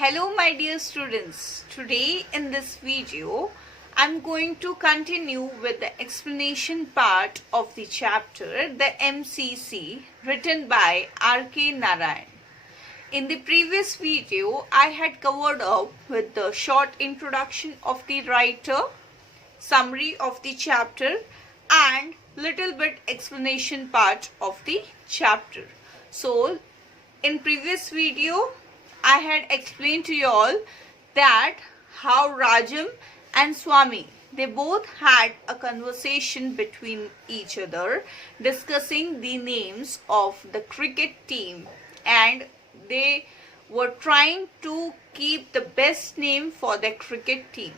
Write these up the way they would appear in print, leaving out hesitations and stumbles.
Hello my dear students, today in this video I'm going to continue with the explanation part of the chapter the MCC written by R.K. Narayan. In the previous video I had covered up with the short introduction of the writer, summary of the chapter and little bit explanation part of the chapter. So in previous video I had explained to you all that how Rajam and Swami, they both had a conversation between each other discussing the names of the cricket team, and they were trying to keep the best name for the cricket team.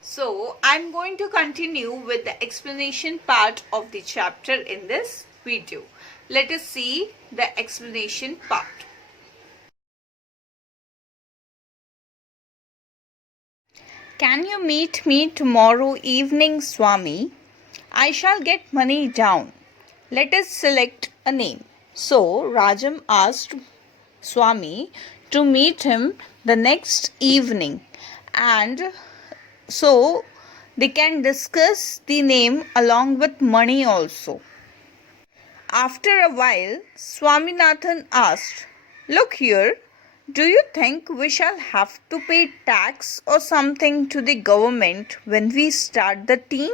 So I'm going to continue with the explanation part of the chapter in this video. Let us see the explanation part. Can you meet me tomorrow evening, Swami? I shall get money down. Let us select a name. So Rajam asked Swami to meet him the next evening, and so they can discuss the name along with money also. After a while, Swaminathan asked, "Look here, do you think we shall have to pay tax or something to the government when we start the team?"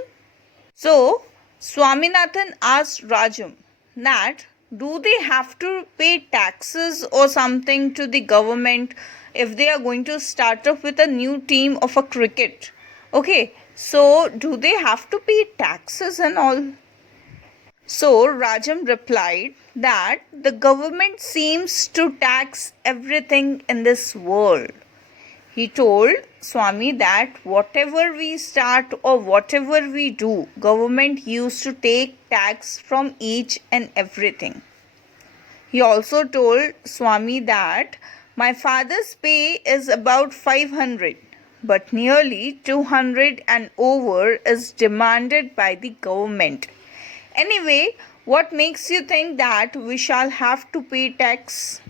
So, Swaminathan asked Rajam that do they have to pay taxes or something to the government if they are going to start off with a new team of a cricket? Okay, so do they have to pay taxes and all? So Rajam replied that the government seems to tax everything in this world. He told Swami that whatever we start or whatever we do, government used to take tax from each and everything. He also told Swami that my father's pay is about 500, but nearly 200 and over is demanded by the government. Anyway, what makes you think that we shall have to pay tax?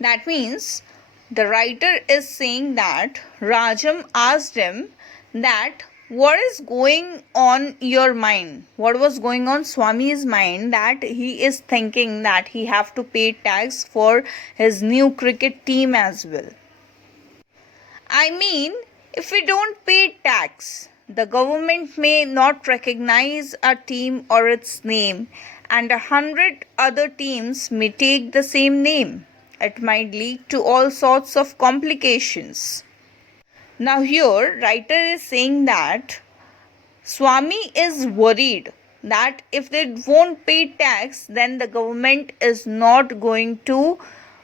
That means the writer is saying that Rajam asked him that what is going on your mind? What was going on Swami's mind that he is thinking that he have to pay tax for his new cricket team as well? I mean, if we don't pay tax, the government may not recognize a team or its name, and 100 other teams may take the same name. It might lead to all sorts of complications. Now here, writer is saying that Swami is worried that if they won't pay tax, then the government is not going to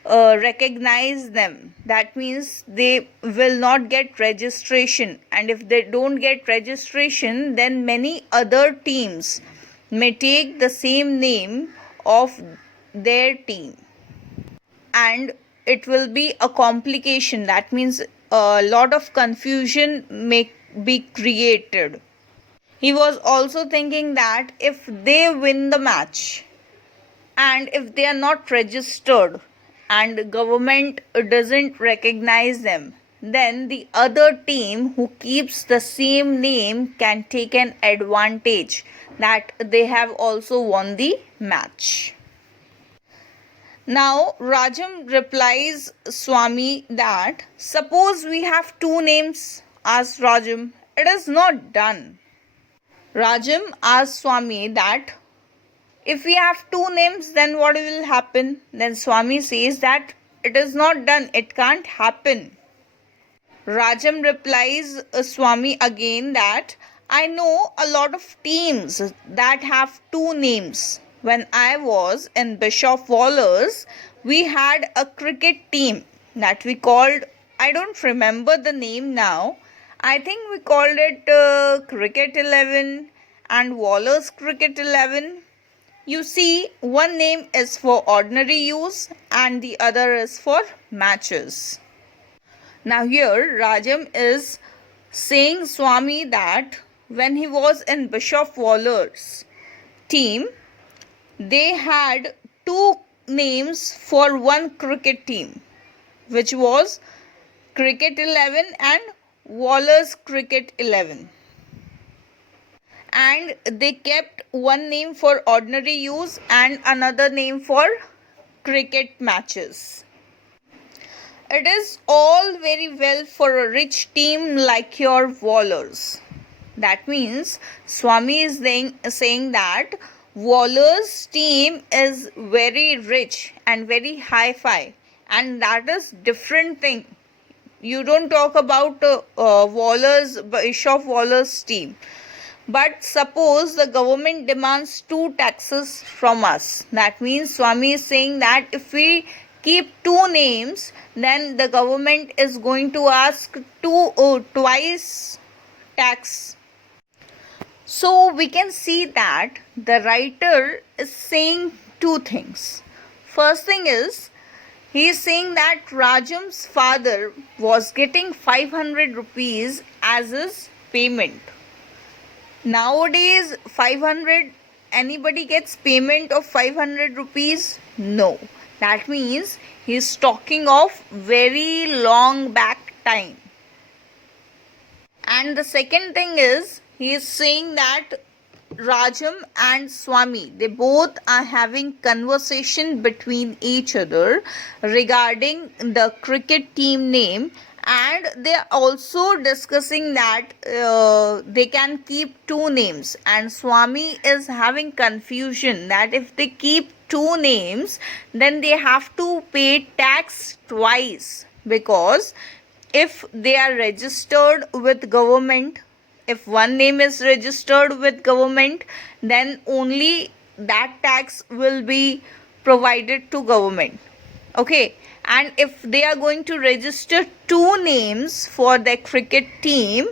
recognize them. That means they will not get registration, and if they don't get registration, then many other teams may take the same name of their team, and it will be a complication. That means a lot of confusion may be created. He was also thinking that if they win the match and if they are not registered and government doesn't recognize them, then the other team who keeps the same name can take an advantage that they have also won the match. Now Rajam replies Swami that suppose we have two names. Asked Rajam. It is not done. Rajam asked Swami that if we have two names, then what will happen? Then Swami says that it is not done, it can't happen. Rajam replies Swami again that I know a lot of teams that have two names. When I was in Bishop Wallers, we had a cricket team that we called I don't remember the name now. I think we called it Cricket 11 and Waller's Cricket 11. You see, one name is for ordinary use and the other is for matches. Now here Rajam is saying Swami that when he was in Bishop Waller's team, they had two names for one cricket team, which was Cricket 11 and Waller's Cricket 11. And they kept one name for ordinary use and another name for cricket matches. It is all very well for a rich team like your Wallers. That means Swami is saying that Waller's team is very rich and very hi-fi, and that is different thing. You don't talk about Bishop Waller's team. But suppose the government demands 2 taxes from us. That means Swami is saying that if we keep 2 names, then the government is going to ask twice tax. So we can see that the writer is saying 2 things. First thing is, he is saying that Rajam's father was getting 500 rupees as his payment. Nowadays, 500, anybody gets payment of 500 rupees? No. That means he is talking of very long back time. And the second thing is, he is saying that Rajam and Swami, they both are having conversation between each other regarding the cricket team name, and they are also discussing that they can keep 2 names, and Swami is having confusion that if they keep 2 names, then they have to pay tax twice, because if they are registered with government, if one name is registered with government, then only that tax will be provided to government. Okay, and if they are going to register 2 names for their cricket team,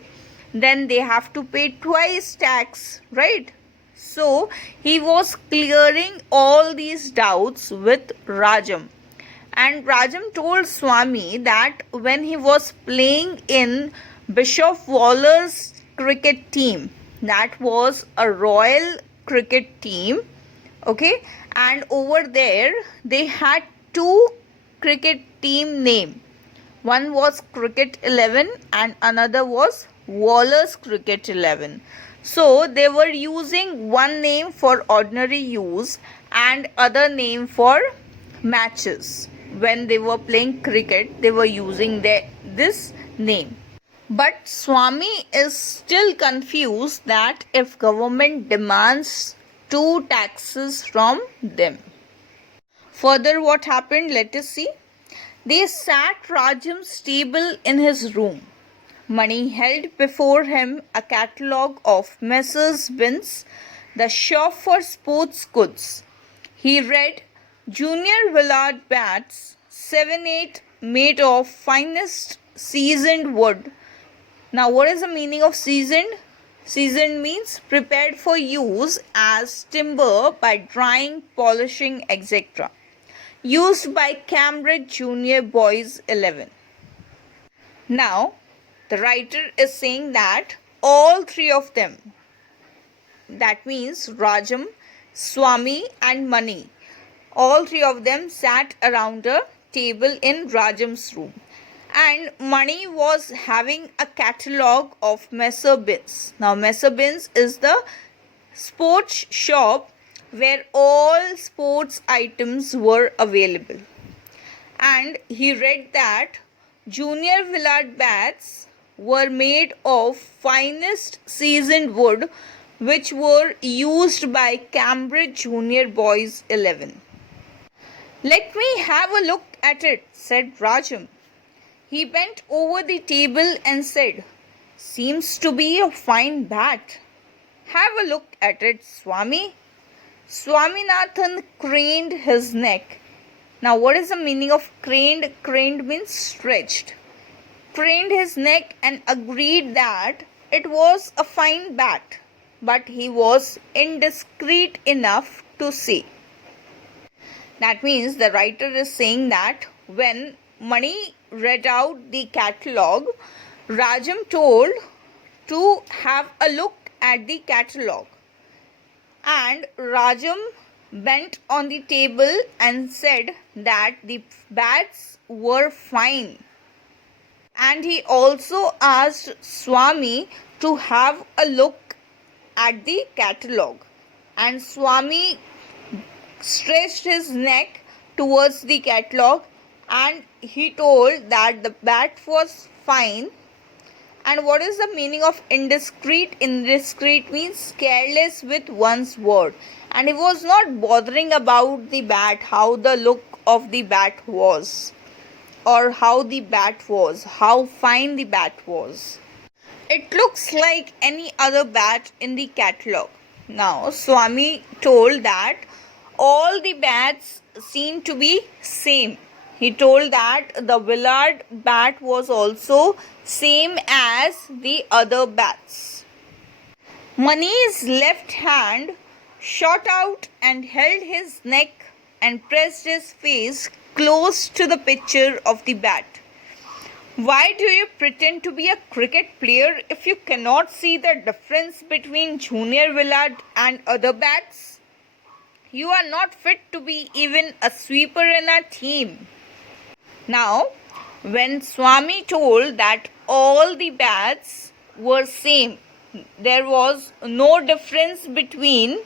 then they have to pay twice tax, right? So he was clearing all these doubts with Rajam. And Rajam told Swami that when he was playing in Bishop Waller's cricket team, that was a royal cricket team, okay, and over there they had 2 cricket team name. One was Cricket 11 and another was Waller's Cricket 11. So they were using one name for ordinary use and other name for matches. When they were playing cricket, they were using this name. But Swami is still confused that if government demands 2 taxes from them. Further, what happened? Let us see. They sat Rajam's table in his room. Mani held before him a catalogue of Messrs. Binns, the shop for sports goods. He read Junior Willard bats, 7/8 made of finest seasoned wood. Now, what is the meaning of seasoned? Seasoned means prepared for use as timber by drying, polishing, etc. Used by Cambridge Junior Boys 11. Now, the writer is saying that all 3 of them, that means Rajam, Swami and Mani, all 3 of them sat around a table in Rajam's room. And Mani was having a catalogue of Messrs. Binns. Now, Messrs. Binns is the sports shop where all sports items were available. And he read that Junior Willard bats were made of finest seasoned wood, which were used by Cambridge Junior Boys 11. Let me have a look at it, said Rajam. He bent over the table and said, Seems to be a fine bat. Have a look at it, Swami. Swaminathan craned his neck. Now, what is the meaning of craned? Craned means stretched. craned his neck and agreed that it was a fine bat, but he was indiscreet enough to say. That means the writer is saying that when Mani read out the catalogue, Rajam told to have a look at the catalogue. And Rajam bent on the table and said that the bats were fine. And he also asked Swami to have a look at the catalogue. And Swami stretched his neck towards the catalogue and he told that the bat was fine. And what is the meaning of indiscreet? Indiscreet means careless with one's word. And he was not bothering about the bat, how the look of the bat was, or how the bat was, how fine the bat was. It looks like any other bat in the catalogue. Now, Swami told that all the bats seem to be same. He told that the Willard bat was also same as the other bats. Mani's left hand shot out and held his neck and pressed his face close to the picture of the bat. Why do you pretend to be a cricket player if you cannot see the difference between Junior Willard and other bats? You are not fit to be even a sweeper in our team. Now, when Swami told that all the bats were same, there was no difference between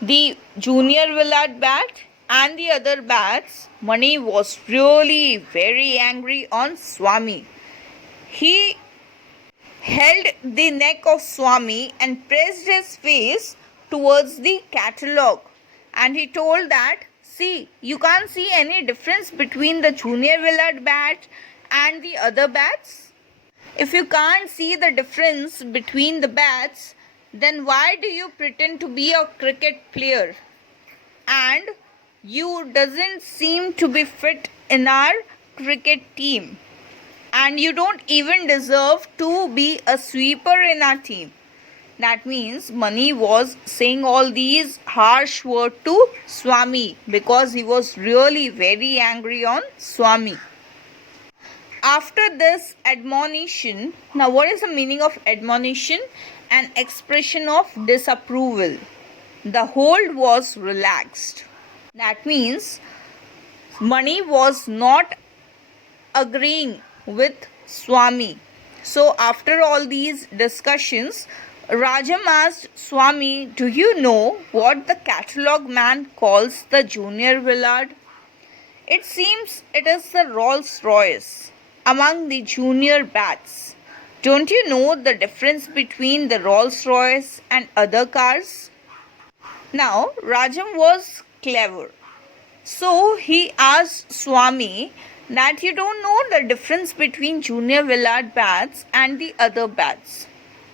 the Junior Willard bat and the other bats, Mani was really very angry on Swami. He held the neck of Swami and pressed his face towards the catalogue. And he told that, see, you can't see any difference between the Junior Willard bat and the other bats. If you can't see the difference between the bats, then why do you pretend to be a cricket player? And you doesn't seem to be fit in our cricket team. And you don't even deserve to be a sweeper in our team. That means Mani was saying all these harsh words to Swami because he was really very angry on Swami. After this admonition, now what is the meaning of admonition? An expression of disapproval. The hold was relaxed. That means Mani was not agreeing with Swami. So after all these discussions, Rajam asked Swami, do you know what the catalogue man calls the Junior Willard? It seems it is the Rolls-Royce among the junior bats. Don't you know the difference between the Rolls-Royce and other cars? Now, Rajam was clever. So he asked Swami that you don't know the difference between Junior Willard bats and the other bats.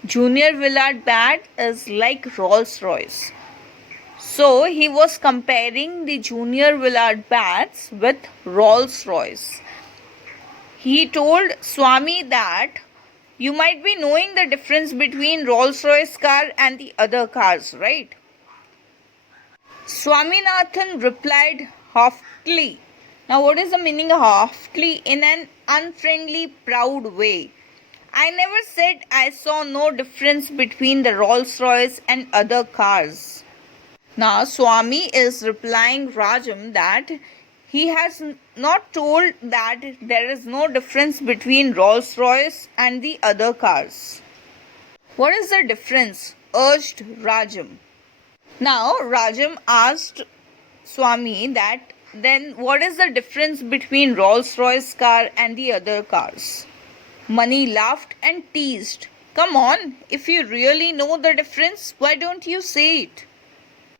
Junior Willard bat is like Rolls-Royce. So he was comparing the Junior Willard bats with Rolls-Royce. He told Swami that you might be knowing the difference between Rolls-Royce car and the other cars, right? Swaminathan replied haughtily. Now what is the meaning of haughtily? In an unfriendly, proud way. I never said I saw no difference between the Rolls-Royce and other cars. Now Swami is replying Rajam that he has not told that there is no difference between Rolls-Royce and the other cars. What is the difference? Urged Rajam. Now Rajam asked Swami that then what is the difference between Rolls-Royce car and the other cars? Mani laughed and teased. Come on, if you really know the difference, why don't you say it?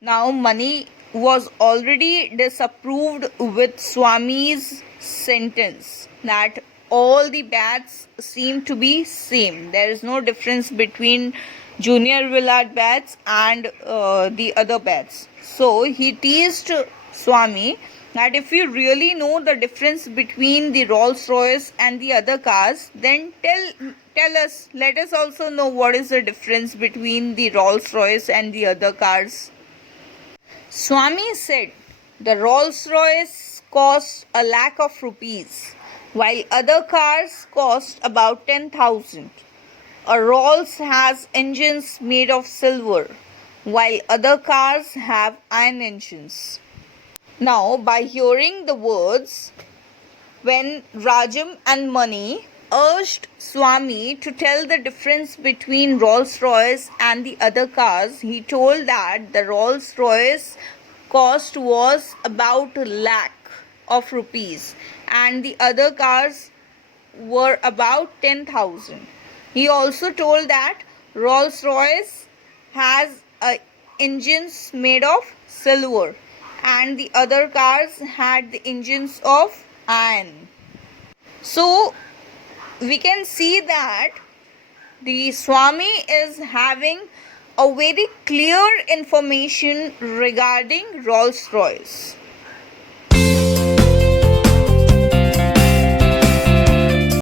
Now Mani was already disapproved with Swami's sentence that all the bats seem to be same. There is no difference between Junior Willard bats and the other bats. So he teased Swami that if you really know the difference between the Rolls-Royce and the other cars, then tell us, let us also know what is the difference between the Rolls-Royce and the other cars. Swami said the Rolls-Royce cost a lakh of rupees, while other cars cost about 10,000. A Rolls has engines made of silver, while other cars have iron engines. Now, by hearing the words, when Rajam and Mani urged Swami to tell the difference between Rolls-Royce and the other cars, he told that the Rolls-Royce cost was about a lakh of rupees and the other cars were about 10,000. He also told that Rolls-Royce has engines made of silver and the other cars had the engines of iron. So we can see that the Swami is having a very clear information regarding Rolls-Royce.